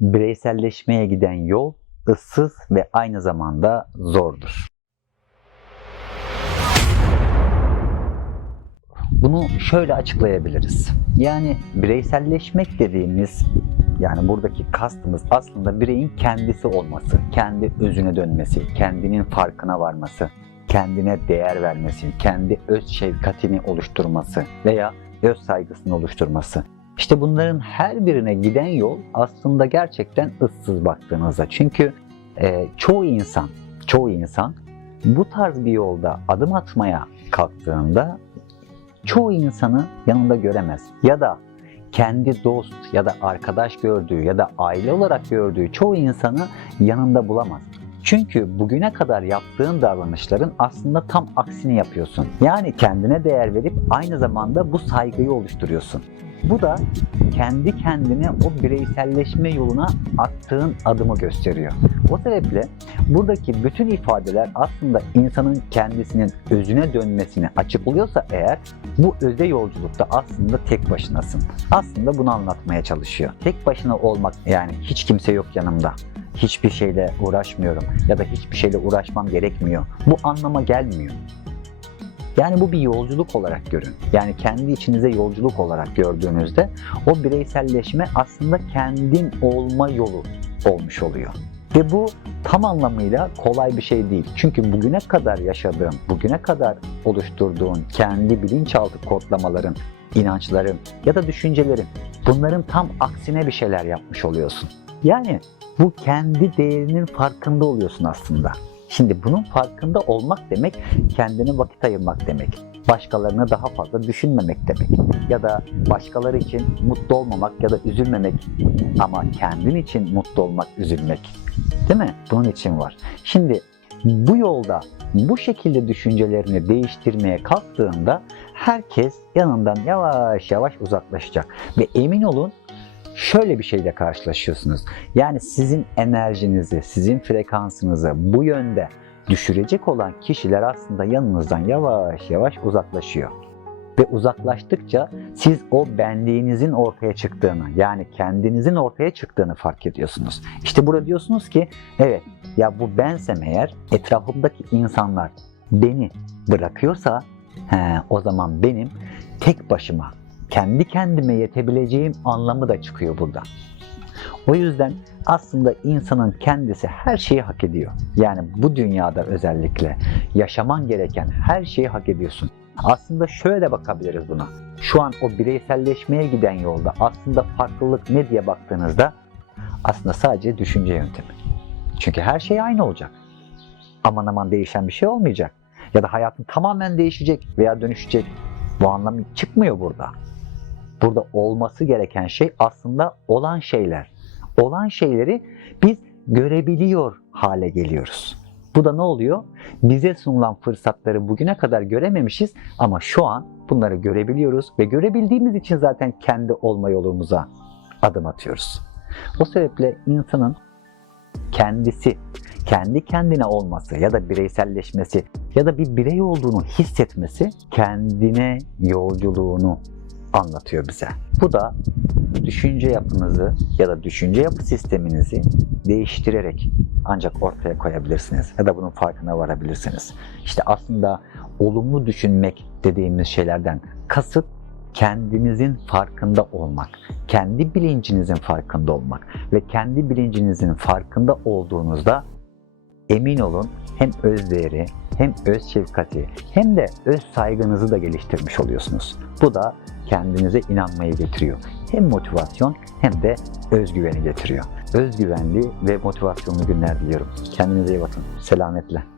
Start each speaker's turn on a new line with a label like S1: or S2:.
S1: bireyselleşmeye giden yol ıssız ve aynı zamanda zordur. Bunu şöyle açıklayabiliriz. Yani bireyselleşmek dediğimiz yani buradaki kastımız aslında bireyin kendisi olması, kendi özüne dönmesi, kendinin farkına varması, kendine değer vermesi, kendi öz şefkatini oluşturması veya öz saygısını oluşturması. İşte bunların her birine giden yol aslında gerçekten ıssız baktığınızda. Çünkü e, çoğu insan, çoğu insan bu tarz bir yolda adım atmaya kalktığında çoğu insanı yanında göremez. Ya da kendi dost ya da arkadaş gördüğü ya da aile olarak gördüğü çoğu insanı yanında bulamaz. Çünkü bugüne kadar yaptığın davranışların aslında tam aksini yapıyorsun. Yani kendine değer verip aynı zamanda bu saygıyı oluşturuyorsun. Bu da kendi kendine o bireyselleşme yoluna attığın adımı gösteriyor. O sebeple buradaki bütün ifadeler aslında insanın kendisinin özüne dönmesini açıklıyorsa eğer bu öze yolculukta aslında tek başınasın. Aslında bunu anlatmaya çalışıyor. Tek başına olmak yani hiç kimse yok yanımda. Hiçbir şeyle uğraşmıyorum ya da hiçbir şeyle uğraşmam gerekmiyor. Bu anlama gelmiyor. Yani bu bir yolculuk olarak görün. Yani kendi içinize yolculuk olarak gördüğünüzde o bireyselleşme aslında kendin olma yolu olmuş oluyor. Ve bu tam anlamıyla kolay bir şey değil. Çünkü bugüne kadar yaşadığın, bugüne kadar oluşturduğun kendi bilinçaltı kodlamaların, inançların ya da düşüncelerin bunların tam aksine bir şeyler yapmış oluyorsun. Yani bu kendi değerinin farkında oluyorsun aslında. Şimdi bunun farkında olmak demek kendine vakit ayırmak demek. Başkalarını daha fazla düşünmemek demek. Ya da başkaları için mutlu olmamak ya da üzülmemek ama kendin için mutlu olmak, üzülmek. Değil mi? Bunun için var. Şimdi bu yolda bu şekilde düşüncelerini değiştirmeye kalktığında herkes yanından yavaş yavaş uzaklaşacak. Ve emin olun şöyle bir şeyle karşılaşıyorsunuz. Yani sizin enerjinizi, sizin frekansınızı bu yönde düşürecek olan kişiler aslında yanınızdan yavaş yavaş uzaklaşıyor. Ve uzaklaştıkça siz o benliğinizin ortaya çıktığını yani kendinizin ortaya çıktığını fark ediyorsunuz. İşte burada diyorsunuz ki evet ya bu bensem eğer etrafımdaki insanlar beni bırakıyorsa he, o zaman benim tek başıma kendi kendime yetebileceğim anlamı da çıkıyor burada. O yüzden aslında insanın kendisi her şeyi hak ediyor. Yani bu dünyada özellikle yaşaman gereken her şeyi hak ediyorsun. Aslında şöyle bakabiliriz buna. Şu an o bireyselleşmeye giden yolda aslında farklılık ne diye baktığınızda aslında sadece düşünce yöntemi. Çünkü her şey aynı olacak. Aman aman değişen bir şey olmayacak. Ya da hayatın tamamen değişecek veya dönüşecek. Bu anlamı çıkmıyor burada. Burada olması gereken şey aslında olan şeyler. Olan şeyleri biz görebiliyor hale geliyoruz. Bu da ne oluyor? Bize sunulan fırsatları bugüne kadar görememişiz ama şu an bunları görebiliyoruz ve görebildiğimiz için zaten kendi olma yolumuza adım atıyoruz. O sebeple insanın kendisi, kendi kendine olması ya da bireyselleşmesi ya da bir birey olduğunu hissetmesi kendine yolculuğunu anlatıyor bize. Bu da düşünce yapınızı ya da düşünce yapı sisteminizi değiştirerek ancak ortaya koyabilirsiniz ya da bunun farkına varabilirsiniz. İşte aslında olumlu düşünmek dediğimiz şeylerden kasıt kendinizin farkında olmak, kendi bilincinizin farkında olmak ve kendi bilincinizin farkında olduğunuzda emin olun hem öz değeri, hem öz şefkati, hem de öz saygınızı da geliştirmiş oluyorsunuz. Bu da kendinize inanmayı getiriyor. Hem motivasyon hem de özgüveni getiriyor. Özgüvenli ve motivasyonlu günler diliyorum. Kendinize iyi bakın. Selametle.